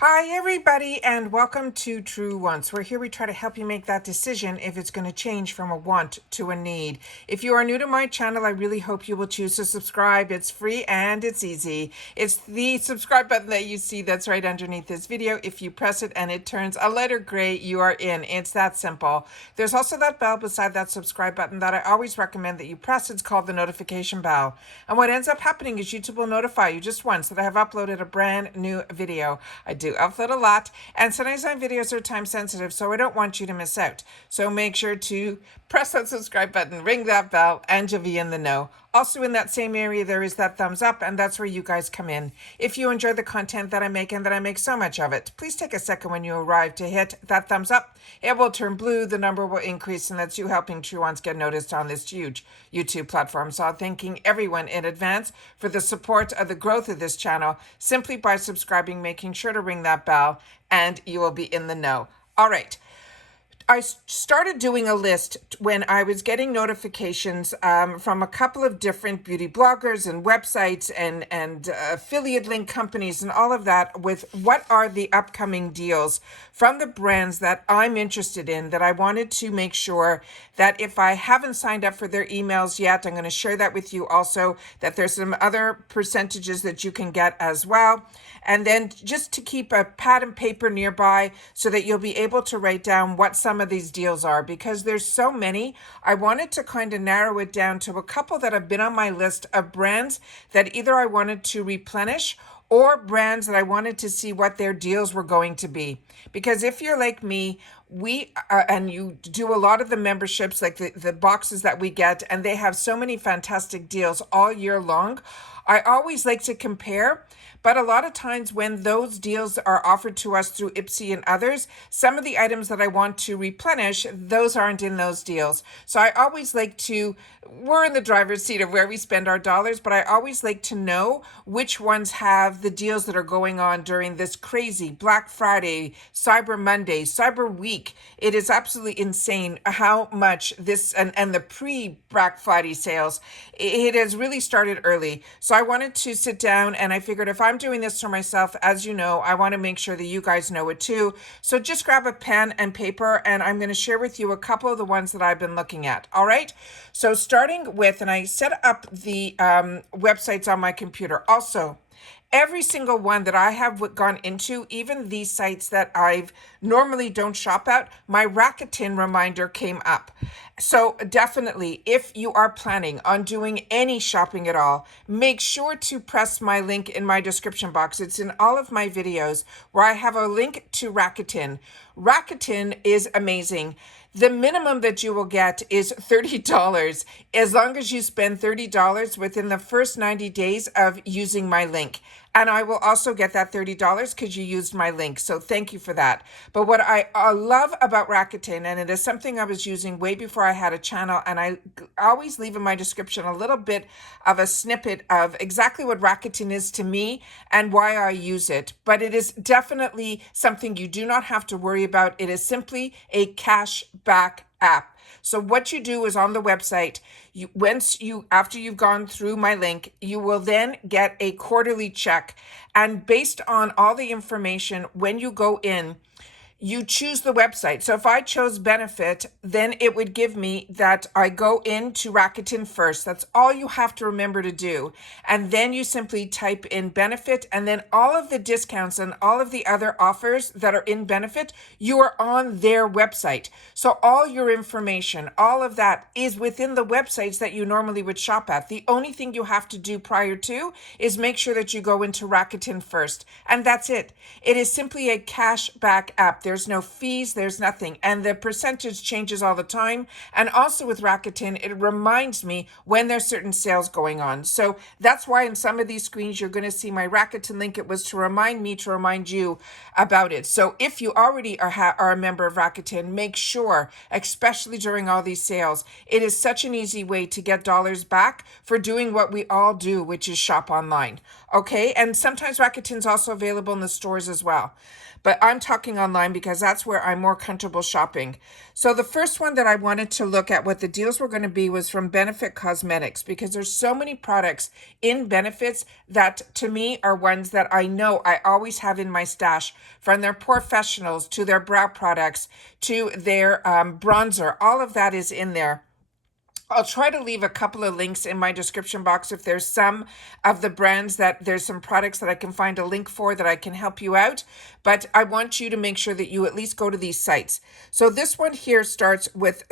Hi, everybody, and welcome to True Wants. We're here, we try to help you make that decision if it's going to change from a want to a need. If you are new to my channel, I really hope you will choose to subscribe. It's free and it's easy. It's the subscribe button that you see that's right underneath this video. If you press it and it turns a lighter gray, you are in. It's that simple. There's also that bell beside that subscribe button that I always recommend that you press. It's called the notification bell. And what ends up happening is YouTube will notify you just once that I have uploaded a brand new video. I do upload a lot, and sometimes my videos are time sensitive, so I don't want you to miss out. So make sure to press that subscribe button, ring that bell, and you'll be in the know. Also in that same area, there is that thumbs up, and that's where you guys come in. If you enjoy the content that I make and that I make so much of it, please take a second when you arrive to hit that thumbs up. It will turn blue, the number will increase, and that's you helping True Ones get noticed on this huge YouTube platform. So I'm thanking everyone in advance for the support of the growth of this channel simply by subscribing, making sure to ring that bell, and you will be in the know. All right. I started doing a list when I was getting notifications from a couple of different beauty bloggers and websites and affiliate link companies and all of that with what are the upcoming deals from the brands that I'm interested in, that I wanted to make sure that if I haven't signed up for their emails yet, I'm going to share that with you also, that there's some other percentages that you can get as well. And then just to keep a pad and paper nearby so that you'll be able to write down what some of these deals are, because there's so many. I wanted to kind of narrow it down to a couple that have been on my list of brands that either I wanted to replenish or brands that I wanted to see what their deals were going to be. Because if you're like me, we and you do a lot of the memberships, like the boxes that we get, and they have so many fantastic deals all year long. I always like to compare, but a lot of times when those deals are offered to us through Ipsy and others, some of the items that I want to replenish, those aren't in those deals. So I always like to, we're in the driver's seat of where we spend our dollars, but I always like to know which ones have the deals that are going on during this crazy Black Friday, Cyber Monday, Cyber Week. It is absolutely insane how much this and the pre-Black Friday sales, it has really started early. So I wanted to sit down and I figured if I'm doing this for myself, as you know, I want to make sure that you guys know it too. So just grab a pen and paper and I'm going to share with you a couple of the ones that I've been looking at. All right. So starting with, and I set up the websites on my computer. Also, every single one that I have gone into, even these sites that I've normally don't shop at, my Rakuten reminder came up. So definitely, if you are planning on doing any shopping at all, make sure to press my link in my description box. It's in all of my videos where I have a link to Rakuten. Rakuten is amazing. The minimum that you will get is $30 as long as you spend $30 within the first 90 days of using my link. And I will also get that $30 because you used my link. So thank you for that. But what I love about Rakuten, and it is something I was using way before I had a channel, and I always leave in my description a little bit of a snippet of exactly what Rakuten is to me and why I use it. But it is definitely something you do not have to worry about. It is simply a cash back app. So what you do is on the website, after you've gone through my link, you will then get a quarterly check. And based on all the information, when you go in, you choose the website. So if I chose Benefit, then it would give me that I go into Rakuten first. That's all you have to remember to do. And then you simply type in Benefit, and then all of the discounts and all of the other offers that are in Benefit, you are on their website. So all your information, all of that is within the websites that you normally would shop at. The only thing you have to do prior to is make sure that you go into Rakuten first. And that's it. It is simply a cash back app. There's no fees, there's nothing. And the percentage changes all the time. And also with Rakuten, it reminds me when there's certain sales going on. So that's why in some of these screens, you're going to see my Rakuten link. It was to remind me to remind you about it. So if you already are a member of Rakuten, make sure, especially during all these sales, it is such an easy way to get dollars back for doing what we all do, which is shop online. Okay. And sometimes Rakuten's also available in the stores as well. But I'm talking online because that's where I'm more comfortable shopping. So the first one that I wanted to look at what the deals were going to be was from Benefit Cosmetics, because there's so many products in Benefits that to me are ones that I know I always have in my stash, from their professionals to their brow products to their bronzer. All of that is in there. I'll try to leave a couple of links in my description box if there's some of the brands that there's some products that I can find a link for that I can help you out. But I want you to make sure that you at least go to these sites. So this one here starts with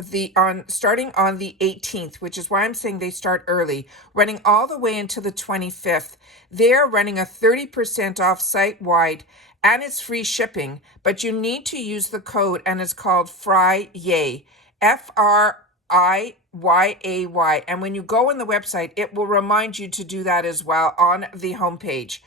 starting on the 18th, which is why I'm saying they start early, running all the way until the 25th. They're running a 30% off site-wide, and it's free shipping, but you need to use the code, and it's called FRYYAY, FRYYAY. And when you go on the website, it will remind you to do that as well on the homepage.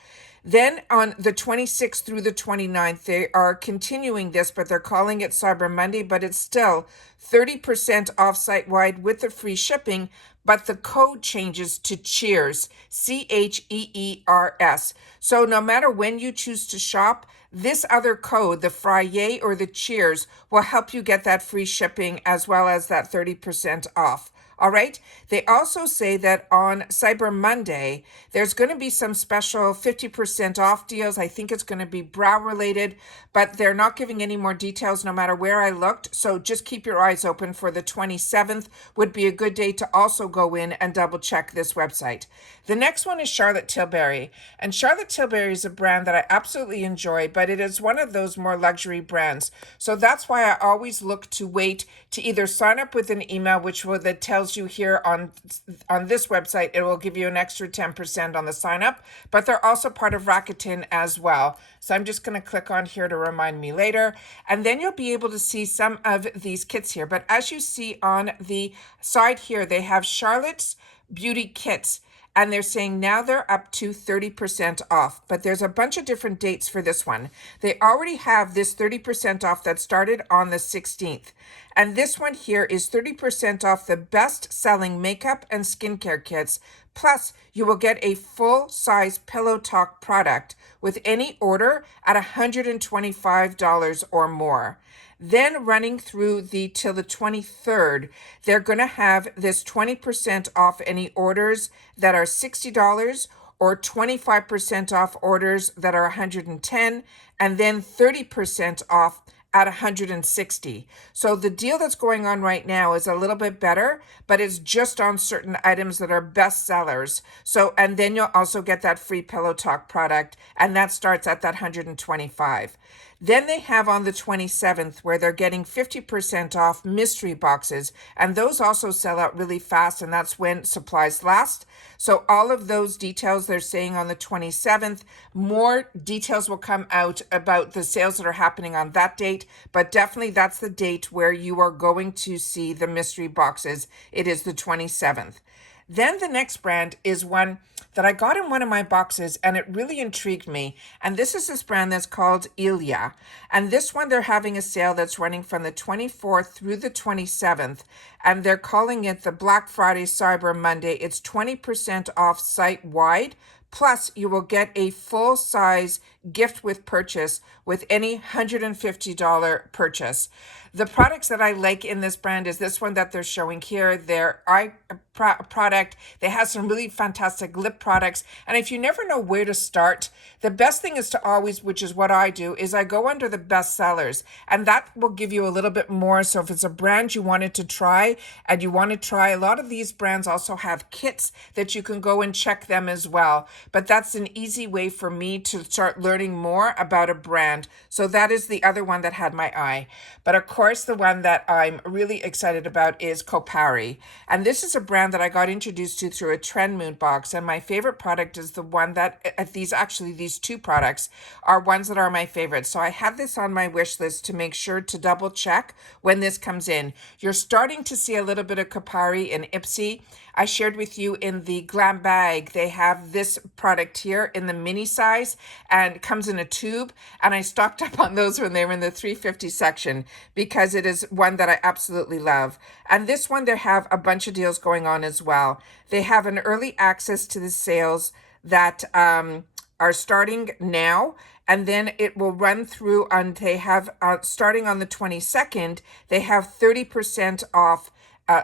Then on the 26th through the 29th, they are continuing this, but they're calling it Cyber Monday, but it's still 30% off site-wide with the free shipping, but the code changes to CHEERS, CHEERS. So no matter when you choose to shop, this other code, the FRYYAY or the CHEERS, will help you get that free shipping as well as that 30% off. All right. They also say that on Cyber Monday, there's going to be some special 50% off deals. I think it's going to be brow related, but they're not giving any more details no matter where I looked. So just keep your eyes open for the 27th would be a good day to also go in and double check this website. The next one is Charlotte Tilbury. And Charlotte Tilbury is a brand that I absolutely enjoy, but it is one of those more luxury brands. So that's why I always look to wait to either sign up with an email, that tells you here on this website, it will give you an extra 10% on the sign up, but they're also part of Rakuten as well. So I'm just going to click on here to remind me later, and then you'll be able to see some of these kits here. But as you see on the side here, they have Charlotte's Beauty Kits, and they're saying now they're up to 30% off, but there's a bunch of different dates for this one. They already have this 30% off that started on the 16th. And this one here is 30% off the best-selling makeup and skincare kits. Plus, you will get a full-size Pillow Talk product with any order at $125 or more. Then running through till the 23rd, they're going to have this 20% off any orders that are $60 or 25% off orders that are $110, and then 30% off at $160. So the deal that's going on right now is a little bit better, but it's just on certain items that are best sellers. So, and then you'll also get that free Pillow Talk product, and that starts at that $125. Then they have on the 27th where they're getting 50% off mystery boxes, and those also sell out really fast, and that's when supplies last. So all of those details they're saying on the 27th, more details will come out about the sales that are happening on that date, but definitely that's the date where you are going to see the mystery boxes. It is the 27th. Then the next brand is one that I got in one of my boxes, and it really intrigued me. And this brand that's called Elia. And this one, they're having a sale that's running from the 24th through the 27th. And they're calling it the Black Friday Cyber Monday. It's 20% off site-wide. Plus, you will get a full-size gift with purchase with any $150 purchase. The products that I like in this brand is this one that they're showing here, their eye product. They have some really fantastic lip products. And if you never know where to start, the best thing is to always, which is what I do, is I go under the best sellers. And that will give you a little bit more. So if it's a brand you wanted to try, and you want to try, a lot of these brands also have kits that you can go and check them as well. But that's an easy way for me to start learning more about a brand. So that is the other one that had my eye. But of course, the one that I'm really excited about is Copari. And this is a brand that I got introduced to through a Trend Moon box. And my favorite product is the one that, these two products are ones that are my favorites. So I have this on my wish list to make sure to double check when this comes in. You're starting to see a little bit of Copari and Ipsy. I shared with you in the glam bag, they have this product here in the mini size and comes in a tube. And I stocked up on those when they were in the 350 section because it is one that I absolutely love. And this one, they have a bunch of deals going on as well. They have an early access to the sales that are starting now. and then it will run through, and they have, starting on the 22nd, they have 30% off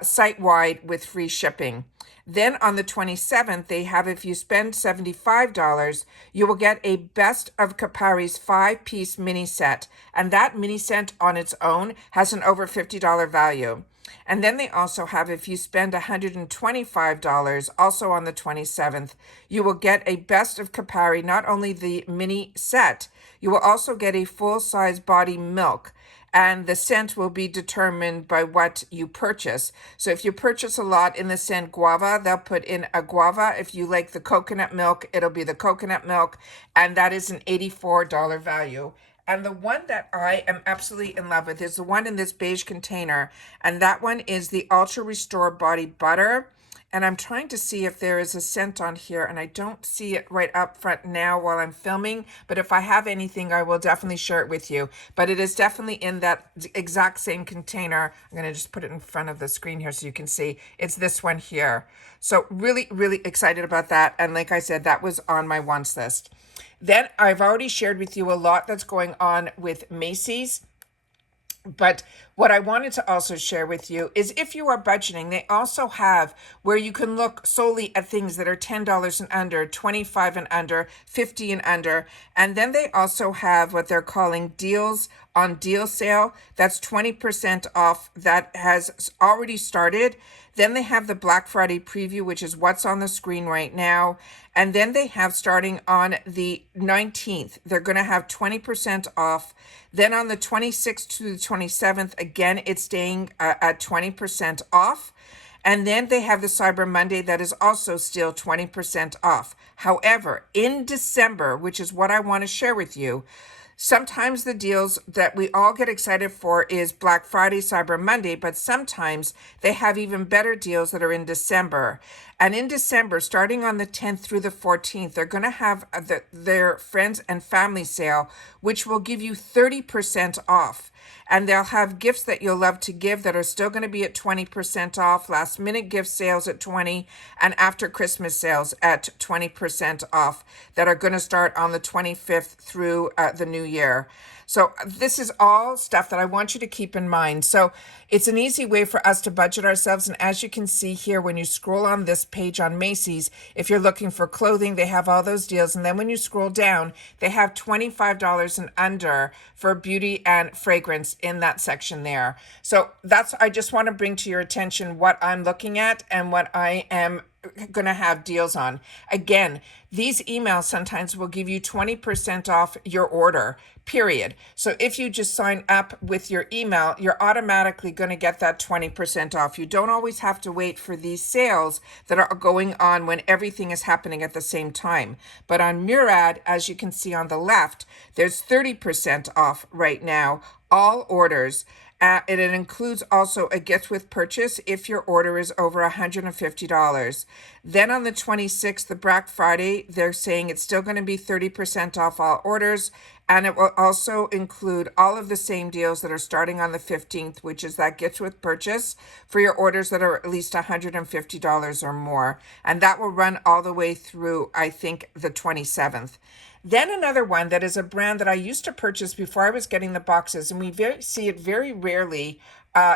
site-wide with free shipping. Then on the 27th, they have, if you spend $75, you will get a Best of Copari's 5-piece mini set. And that mini set on its own has an over $50 value. And then they also have, if you spend $125, also on the 27th, you will get a Best of Copari, not only the mini set, you will also get a full-size body milk. And the scent will be determined by what you purchase. So if you purchase a lot in the scent guava, they'll put in a guava. If you like the coconut milk, it'll be the coconut milk. And that is an $84 value. And the one that I am absolutely in love with is the one in this beige container. And that one is the Ultra Restore Body Butter. And I'm trying to see if there is a scent on here, and I don't see it right up front now while I'm filming, but if I have anything, I will definitely share it with you. But it is definitely in that exact same container. I'm going to just put it in front of the screen here so you can see. It's this one here. So really, really excited about that. And like I said, that was on my wants list. Then I've already shared with you a lot that's going on with Macy's. But what I wanted to also share with you is, if you are budgeting, they also have where you can look solely at things that are $10 and under, $25 and under, $50 and under. And then they also have what they're calling deals on deal sale. That's 20% off. That has already started. Then they have the Black Friday preview, which is what's on the screen right now. And then they have, starting on the 19th, they're going to have 20% off. Then on the 26th to the 27th, again, it's staying at 20% off. And then they have the Cyber Monday that is also still 20% off. However, in December, which is what I want to share with you, sometimes the deals that we all get excited for is Black Friday, Cyber Monday, but sometimes they have even better deals that are in December. And in December, starting on the 10th through the 14th, they're going to have their friends and family sale, which will give you 30% off. And they'll have gifts that you'll love to give that are still going to be at 20% off, last minute gift sales at 20%, and after Christmas sales at 20% off that are going to start on the 25th through the new year. So this is all stuff that I want you to keep in mind. So it's an easy way for us to budget ourselves. And as you can see here, when you scroll on this page on Macy's, if you're looking for clothing, they have all those deals. And then when you scroll down, they have $25 and under for beauty and fragrance in that section there. So I just want to bring to your attention what I'm looking at and what I am going to have deals on. Again, these emails sometimes will give you 20% off your order, period. So if you just sign up with your email, you're automatically going to get that 20% off. You don't always have to wait for these sales that are going on when everything is happening at the same time. But on Mirad, as you can see on the left, there's 30% off right now, all orders. It includes also a gift with purchase if your order is over $150. Then on the 26th, the Black Friday, they're saying it's still going to be 30% off all orders. And it will also include all of the same deals that are starting on the 15th, which is that gift with purchase for your orders that are at least $150 or more. And that will run all the way through, I think, the 27th. Then another one that is a brand that I used to purchase before I was getting the boxes, and we see it very rarely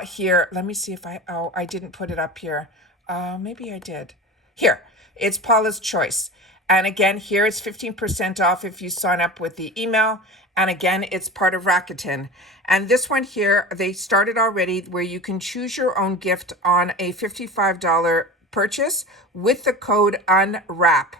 here. Let me see if I didn't put it up here. Maybe I did. Here, it's Paula's Choice. And again, here it's 15% off if you sign up with the email. And again, it's part of Rakuten. And this one here, they started already where you can choose your own gift on a $55 purchase with the code UNWRAP.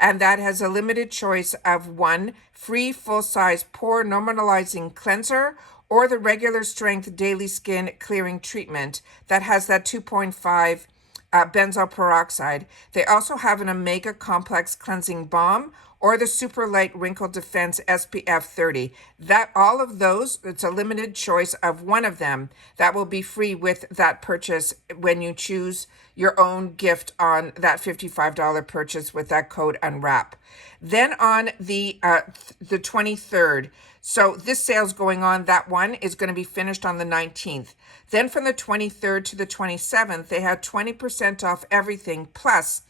And that has a limited choice of one free full-size pore normalizing cleanser or the regular strength daily skin clearing treatment that has that 2.5 benzoyl peroxide. They also have an omega complex cleansing balm or the super light wrinkle defense SPF 30. That all of those, it's a limited choice of one of them that will be free with that purchase when you choose your own gift on that $55 purchase with that code UNWRAP. Then on the 23rd, so this sale's going on, that one is going to be finished on the 19th. Then from the 23rd to the 27th, they had 20% off everything plus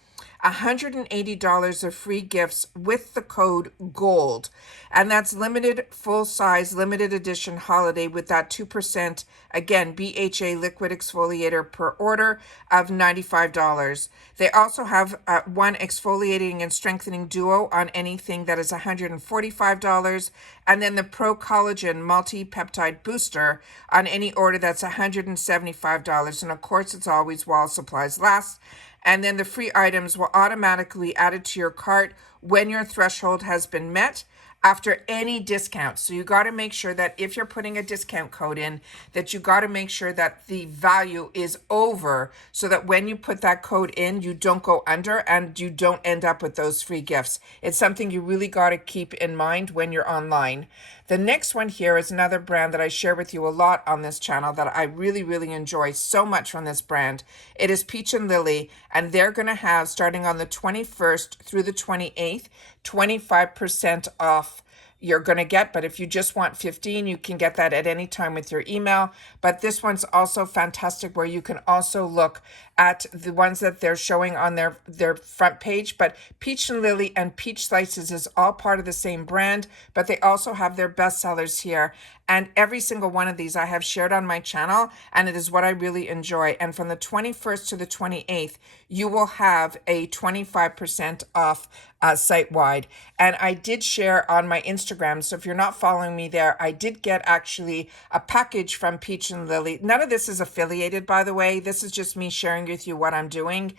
$180 of free gifts with the code GOLD. And that's limited, full size, limited edition holiday with that 2%, again, BHA liquid exfoliator per order of $95. They also have one exfoliating and strengthening duo on anything that is $145. And then the Pro Collagen multi-peptide booster on any order that's $175. And of course, it's always while supplies last. And then the free items will automatically be added to your cart when your threshold has been met after any discount. So you got to make sure that if you're putting a discount code in, that you got to make sure that the value is over, so that when you put that code in, you don't go under and you don't end up with those free gifts. It's something you really got to keep in mind when you're online. The next one here is another brand that I share with you a lot on this channel that I really, really enjoy so much from this brand. It is Peach and Lily, and they're going to have, starting on the 21st through the 28th, 25% off you're going to get. But if you just want 15, you can get that at any time with your email. But this one's also fantastic, where you can also look at the ones that they're showing on their front page. But Peach and Lily and Peach Slices is all part of the same brand, but they also have their bestsellers here. And every single one of these I have shared on my channel, and it is what I really enjoy. And from the 21st to the 28th, you will have a 25% off site-wide. And I did share on my Instagram, so if you're not following me there, I did get actually a package from Peach and Lily. None of this is affiliated, by the way. This is just me sharing with you what I'm doing.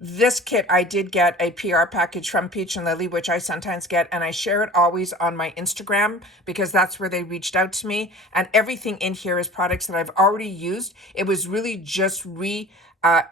This kit, I did get a PR package from Peach and Lily, which I sometimes get, and I share it always on my Instagram because that's where they reached out to me. And everything in here is products that I've already used. It was really just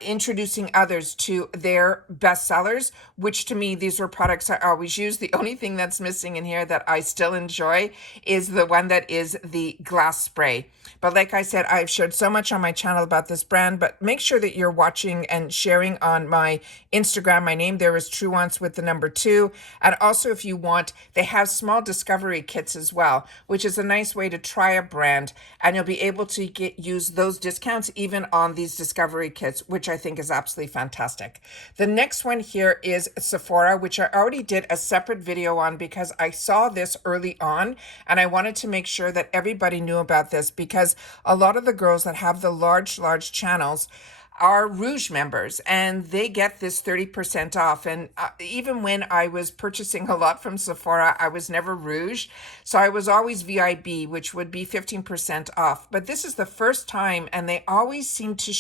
introducing others to their bestsellers, which to me, these were products I always use. The only thing that's missing in here that I still enjoy is the one that is the glass spray. But like I said, I've shared so much on my channel about this brand, but make sure that you're watching and sharing on my Instagram. My name there is True Wants with the number 2. And also, if you want, they have small discovery kits as well, which is a nice way to try a brand, and you'll be able to use those discounts even on these discovery kits, which I think is absolutely fantastic. The next one here is Sephora, which I already did a separate video on because I saw this early on, and I wanted to make sure that everybody knew about this, because a lot of the girls that have the large channels are Rouge members, and they get this 30% off. And even when I was purchasing a lot from Sephora, I was never Rouge. So I was always VIB, which would be 15% off. But this is the first time, and they always seem to,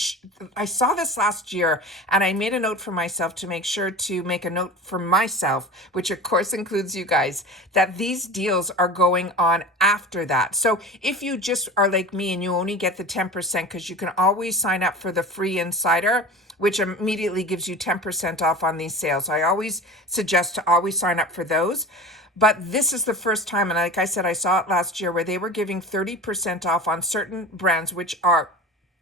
I saw this last year, and I made a note for myself to make sure to make a note for myself, which of course includes you guys, that these deals are going on after that. So if you just are like me and you only get the 10%, because you can always sign up for the free Insider, which immediately gives you 10% off on these sales. I always suggest to always sign up for those. But this is the first time, and like I said, I saw it last year, where they were giving 30% off on certain brands, which are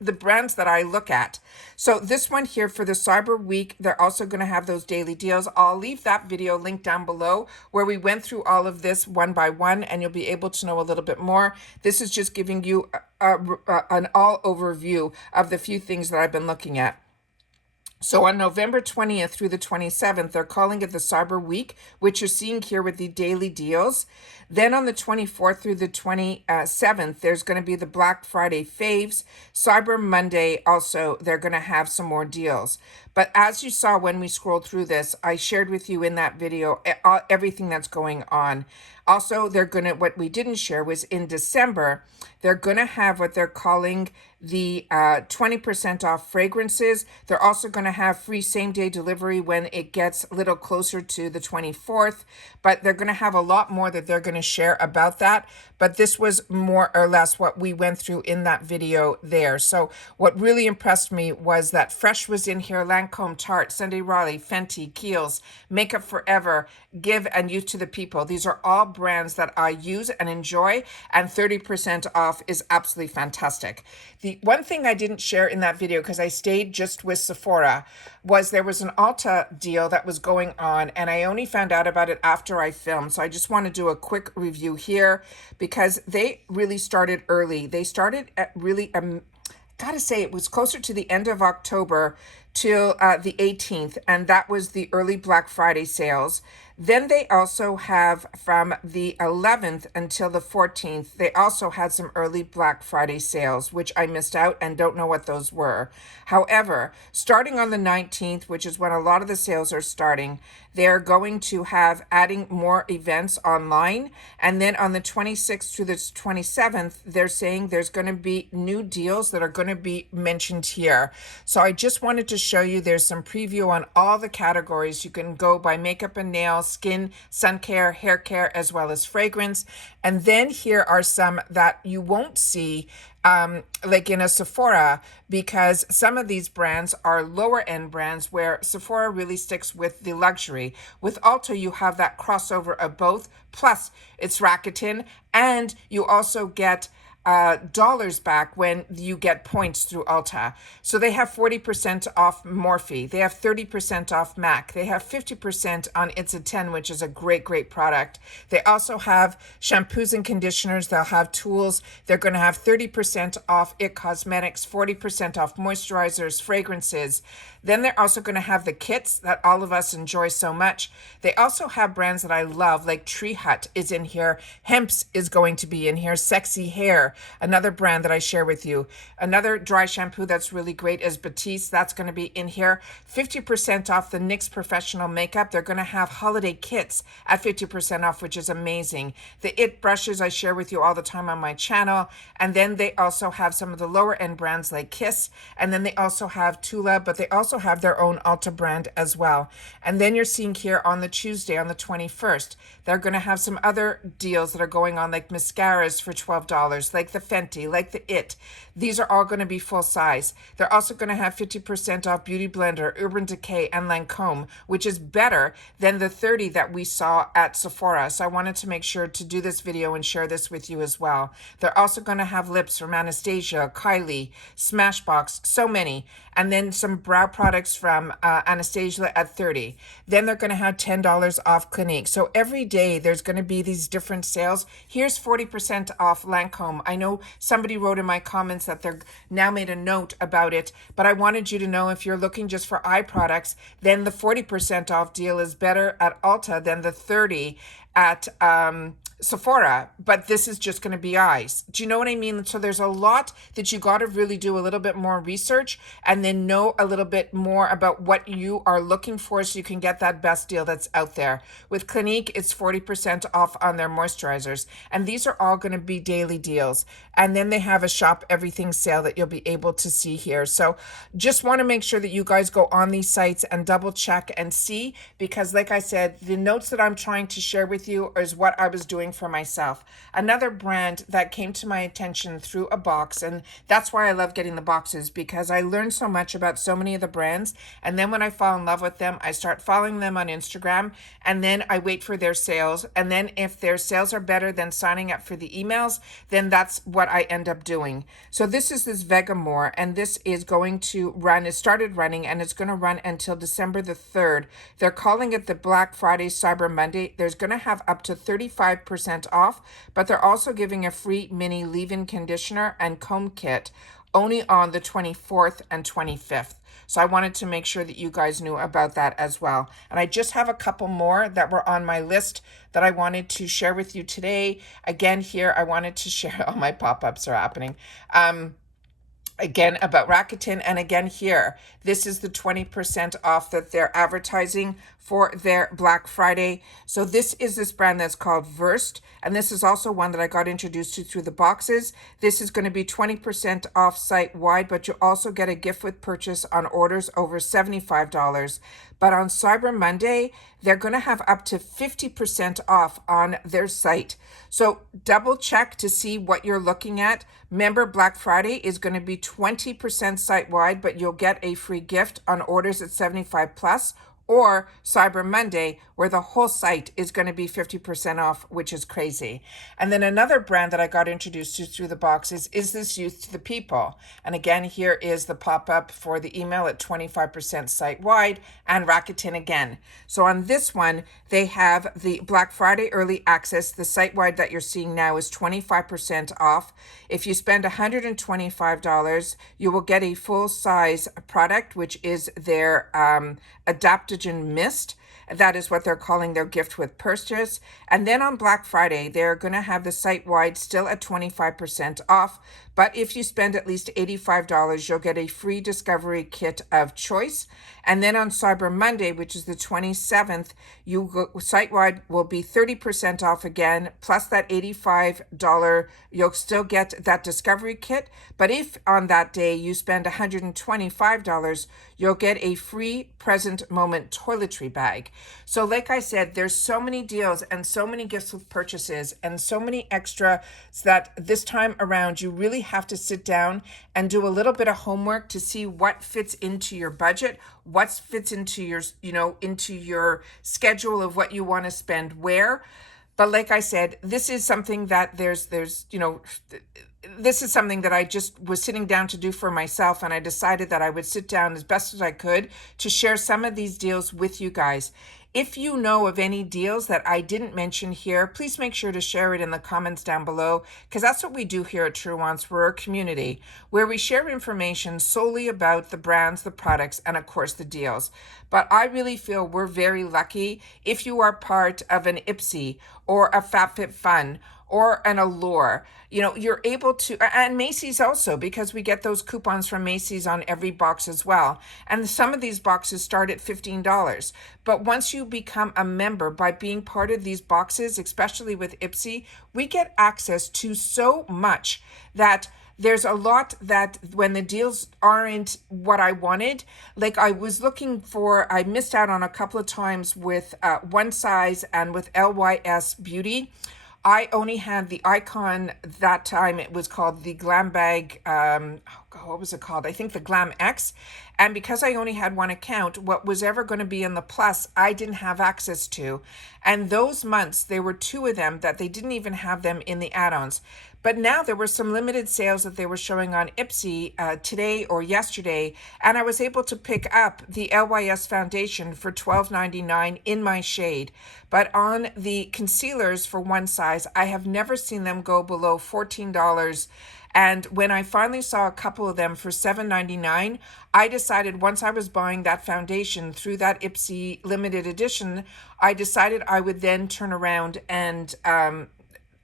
the brands that I look at. So this one here for the Cyber Week, they're also going to have those daily deals. I'll leave that video linked down below where we went through all of this one by one, and you'll be able to know a little bit more. This is just giving you an all overview of the few things that I've been looking at. So on November 20th through the 27th, they're calling it the Cyber Week, which you're seeing here with the daily deals. Then on the 24th through the 27th, there's going to be the Black Friday faves. Cyber Monday, also, they're going to have some more deals. But as you saw when we scrolled through this, I shared with you in that video everything that's going on. Also, they're going to, what we didn't share was in December, they're going to have what they're calling the 20% off fragrances. They're also going to have free same-day delivery when it gets a little closer to the 24th. But they're going to have a lot more that they're going to share about that. But this was more or less what we went through in that video there. So what really impressed me was that Fresh was in here, Lancome, Tarte, Sunday Riley, Fenty, Kiehl's, Makeup Forever, Give and Youth to the People. These are all brands that I use and enjoy, and 30% off is absolutely fantastic. The one thing I didn't share in that video, because I stayed just with Sephora, was there was an Ulta deal that was going on, and I only found out about it after I filmed. So I just want to do a quick review here, because they really started early. They started at really gotta say, it was closer to the end of October till the 18th, and that was the early Black Friday sales. Then they also have from the 11th until the 14th, they also had some early Black Friday sales, which I missed out and don't know what those were. However, starting on the 19th, which is when a lot of the sales are starting, they're going to have adding more events online. And then on the 26th to the 27th, they're saying there's going to be new deals that are going to be mentioned here. So I just wanted to show you there's some preview on all the categories. You can go by makeup and nails, skin, sun care, hair care, as well as fragrance. And then here are some that you won't see like in a Sephora, because some of these brands are lower end brands where Sephora really sticks with the luxury. With Ulta, you have that crossover of both, plus it's Rakuten, and you also get dollars back when you get points through Ulta. So they have 40% off Morphe. They have 30% off MAC. They have 50% on It's a 10, which is a great product. They also have shampoos and conditioners. They'll have tools. They're going to have 30% off It Cosmetics, 40% off moisturizers, fragrances. Then they're also going to have the kits that all of us enjoy so much. They also have brands that I love, like Tree Hut is in here. Hemp's is going to be in here. Sexy Hair, another brand that I share with you. Another dry shampoo that's really great is Batiste. That's going to be in here. 50% off the NYX Professional Makeup. They're going to have holiday kits at 50% off, which is amazing. The It brushes I share with you all the time on my channel. And then they also have some of the lower end brands like Kiss. And then they also have Tula, but they also have their own Ulta brand as well. And then you're seeing here on the Tuesday, on the 21st, they're going to have some other deals that are going on, like mascaras for $12, like the Fenty, like the It. These are all going to be full size. They're also going to have 50% off Beauty Blender, Urban Decay, and Lancome, which is better than the 30 that we saw at Sephora. So I wanted to make sure to do this video and share this with you as well. They're also going to have lips from Anastasia, Kylie, Smashbox, so many. And then some brow products from Anastasia at 30. Then they're going to have $10 off Clinique. So every day there's going to be these different sales. Here's 40% off Lancome. I know somebody wrote in my comments that they're now made a note about it, but I wanted you to know if you're looking just for eye products, then the 40% off deal is better at Ulta than the 30 at Sephora, but this is just going to be eyes. Do you know what I mean? So there's a lot that you got to really do a little bit more research and then know a little bit more about what you are looking for so you can get that best deal that's out there. With Clinique, it's 40% off on their moisturizers, and these are all going to be daily deals. And then they have a shop everything sale that you'll be able to see here. So just want to make sure that you guys go on these sites and double check and see, because like I said, the notes that I'm trying to share with you is what I was doing for myself. Another brand that came to my attention through a box, and that's why I love getting the boxes, because I learned so much about so many of the brands, and then when I fall in love with them, I start following them on Instagram, and then I wait for their sales, and then if their sales are better than signing up for the emails, then that's what I end up doing. So this is this Vegamore, and this is going to run, it started running, and it's going to run until December the 3rd. They're calling it the Black Friday Cyber Monday. There's going to have up to 35% off, but they're also giving a free mini leave-in conditioner and comb kit only on the 24th and 25th. So I wanted to make sure that you guys knew about that as well. And I just have a couple more that were on my list that I wanted to share with you today. Again, here, I wanted to share, all my pop-ups are happening. Again, about Rakuten, and again here, this is the 20% off that they're advertising for their Black Friday. So this is this brand that's called Verst, and this is also one that I got introduced to through the boxes. This is going to be 20% off site-wide, but you also get a gift with purchase on orders over $75. But on Cyber Monday, they're going to have up to 50% off on their site. So double check to see what you're looking at. Remember, Black Friday is going to be 20% site-wide, but you'll get a free gift on orders at 75 plus, or Cyber Monday, where the whole site is going to be 50% off, which is crazy. And then another brand that I got introduced to through the box is this Youth to the People. And again, here is the pop-up for the email at 25% site-wide, and Rakuten again. So on this one, they have the Black Friday early access. The site-wide that you're seeing now is 25% off. If you spend $125, you will get a full-size product, which is their adaptogen mist. That is what they're calling their gift with purchase. And then on Black Friday, they're going to have the site-wide still at 25% off. But if you spend at least $85, you'll get a free discovery kit of choice. And then on Cyber Monday, which is the 27th, site-wide will be 30% off again, plus that $85, you'll still get that discovery kit. But if on that day you spend $125, you'll get a free present moment toiletry bag. So like I said, there's so many deals and so many gifts with purchases and so many extras that this time around you really have to sit down and do a little bit of homework to see what fits into your budget, what fits into your, into your schedule of what you want to spend where. But like I said, this is something that this is something that I just was sitting down to do for myself, and I decided that I would sit down as best as I could to share some of these deals with you guys. If you know of any deals that I didn't mention here, please make sure to share it in the comments down below, because that's what we do here at True Wants. We're a community where we share information solely about the brands, the products, and of course the deals. But I really feel we're very lucky if you are part of an Ipsy or a FabFitFun or an Allure. You're able to, and Macy's also, because we get those coupons from Macy's on every box as well. And some of these boxes start at $15. But once you become a member by being part of these boxes, especially with Ipsy, we get access to so much that there's a lot that when the deals aren't what I wanted, like I missed out on a couple of times with One Size and with LYS Beauty. I only had the icon that time. It was called the Glam Bag. What was it called? I think the Glam X. And because I only had one account, what was ever going to be in the plus, I didn't have access to. And those months, there were two of them that they didn't even have them in the add-ons. But now there were some limited sales that they were showing on Ipsy today or yesterday, and I was able to pick up the LYS foundation for $12.99 in my shade. But on the concealers for One Size, I have never seen them go below $14. And when I finally saw a couple of them for $7.99, I decided once I was buying that foundation through that Ipsy limited edition, I decided I would then turn around and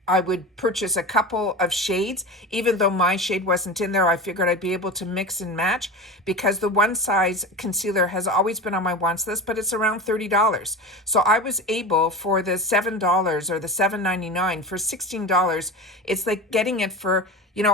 I would purchase a couple of shades. Even though my shade wasn't in there, I figured I'd be able to mix and match, because the One Size concealer has always been on my wants list, but it's around $30. So I was able, for the $7 or the $7.99, for $16, it's like getting it for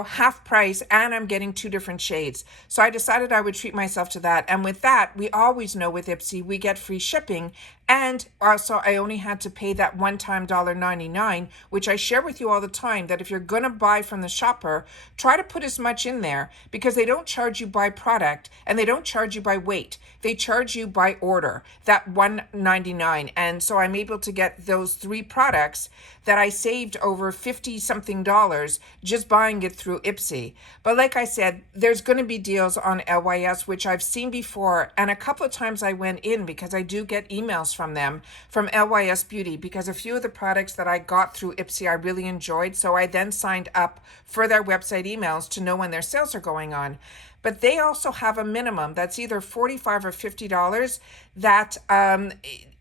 half price, and I'm getting two different shades. So I decided I would treat myself to that. And with that, we always know with Ipsy, we get free shipping. And also, I only had to pay that one-time $1.99, which I share with you all the time, that if you're going to buy from the shopper, try to put as much in there, because they don't charge you by product and they don't charge you by weight. They charge you by order, that $1.99. And so I'm able to get those three products that I saved over 50 something dollars just buying it through Ipsy. But like I said, there's going to be deals on LYS, which I've seen before. And a couple of times I went in, because I do get emails from them, from LYS Beauty, because a few of the products that I got through Ipsy I really enjoyed. So I then signed up for their website emails to know when their sales are going on. But they also have a minimum that's either $45 or $50 that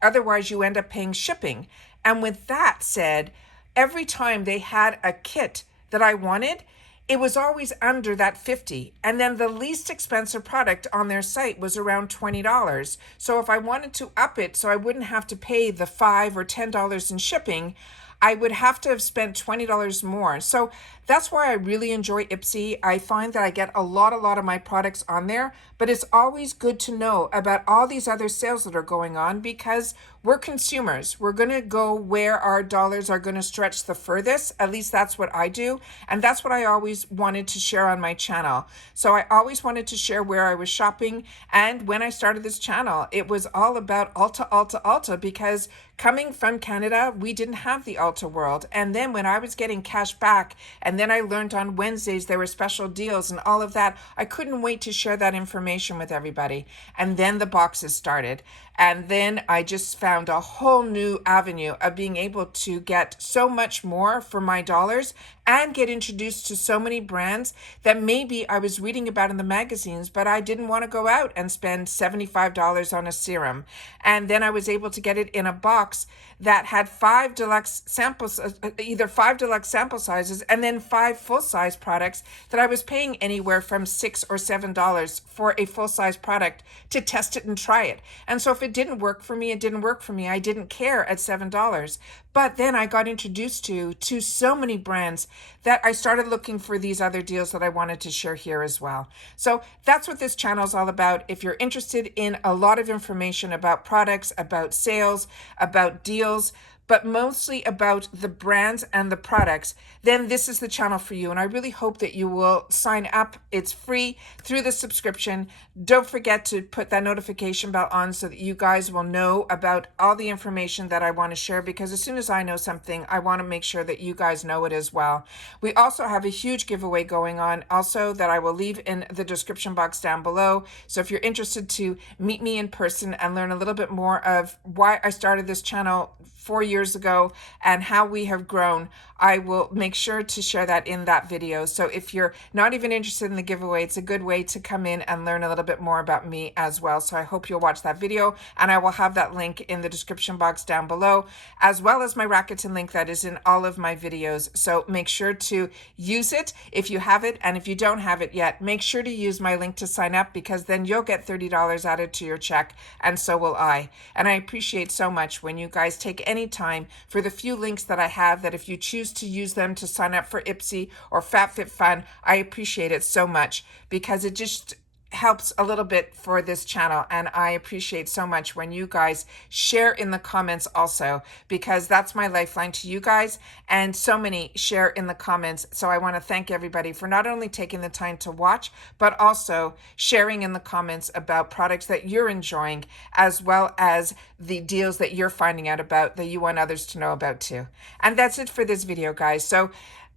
otherwise you end up paying shipping. And with that said, every time they had a kit that I wanted, it was always under that $50. And then the least expensive product on their site was around $20. So if I wanted to up it so I wouldn't have to pay the $5 or $10 in shipping, I would have to have spent $20 more. So that's why I really enjoy Ipsy. I find that I get a lot of my products on there, but it's always good to know about all these other sales that are going on, because we're consumers. We're going to go where our dollars are going to stretch the furthest. At least that's what I do. And that's what I always wanted to share on my channel. So I always wanted to share where I was shopping. And when I started this channel, it was all about Ulta, Ulta, Ulta, because coming from Canada, we didn't have the Ulta world. And then when I was getting cash back, and then I learned on Wednesdays there were special deals and all of that, I couldn't wait to share that information with everybody. And then the boxes started. And then I just found a whole new avenue of being able to get so much more for my dollars and get introduced to so many brands that maybe I was reading about in the magazines, but I didn't want to go out and spend $75 on a serum. And then I was able to get it in a box that had 5 deluxe samples, either 5 deluxe sample sizes and then 5 full-size products that I was paying anywhere from $6 or $7 for a full-size product to test it and try it. And so if it didn't work for me, it didn't work for me. I didn't care at $7. But then I got introduced to so many brands that I started looking for these other deals that I wanted to share here as well. So that's what this channel is all about. If you're interested in a lot of information about products, about sales, about deals, but mostly about the brands and the products, then this is the channel for you. And I really hope that you will sign up. It's free through the subscription. Don't forget to put that notification bell on so that you guys will know about all the information that I want to share, because as soon as I know something, I want to make sure that you guys know it as well. We also have a huge giveaway going on also that I will leave in the description box down below. So if you're interested to meet me in person and learn a little bit more of why I started this channel 4 years ago and how we have grown, I will make sure to share that in that video. So if you're not even interested in the giveaway, it's a good way to come in and learn a little bit more about me as well. So I hope you'll watch that video, and I will have that link in the description box down below, as well as my Rakuten link that is in all of my videos. So make sure to use it if you have it, and if you don't have it yet, make sure to use my link to sign up, because then you'll get $30 added to your check, and so will I. And I appreciate so much when you guys take any time for the few links that I have, that if you choose to use them to sign up for Ipsy or FabFitFun, I appreciate it so much, because it just helps a little bit for this channel. And I appreciate so much when you guys share in the comments also, because that's my lifeline to you guys, and so many share in the comments. So I want to thank everybody for not only taking the time to watch, but also sharing in the comments about products that you're enjoying, as well as the deals that you're finding out about that you want others to know about too. And that's it for this video, guys. So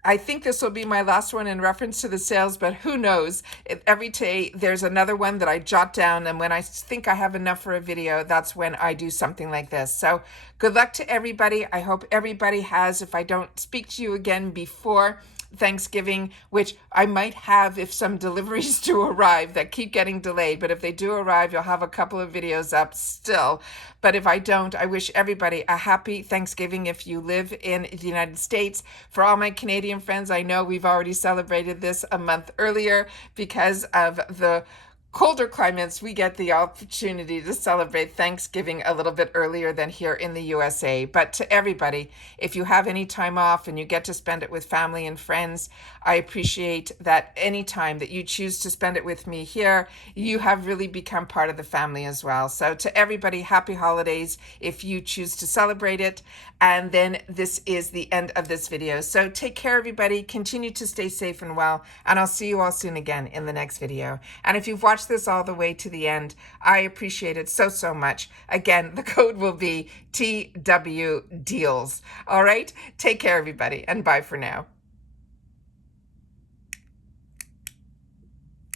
I think this will be my last one in reference to the sales, but who knows? Every day there's another one that I jot down, and when I think I have enough for a video, that's when I do something like this. So good luck to everybody. I hope everybody has, if I don't speak to you again before Thanksgiving, which I might have if some deliveries do arrive that keep getting delayed, but if they do arrive, you'll have a couple of videos up still. But if I don't, I wish everybody a happy Thanksgiving if you live in the United States. For all my Canadian friends, I know we've already celebrated this a month earlier because of the colder climates. We get the opportunity to celebrate Thanksgiving a little bit earlier than here in the USA. But to everybody, if you have any time off and you get to spend it with family and friends, I appreciate that any time that you choose to spend it with me here, you have really become part of the family as well. So to everybody, happy holidays if you choose to celebrate it. And then this is the end of this video. So take care, everybody. Continue to stay safe and well, and I'll see you all soon again in the next video. And if you've watched this all the way to the end, I appreciate it so, so much. Again, the code will be TW Deals. All right? Take care, everybody, and bye for now.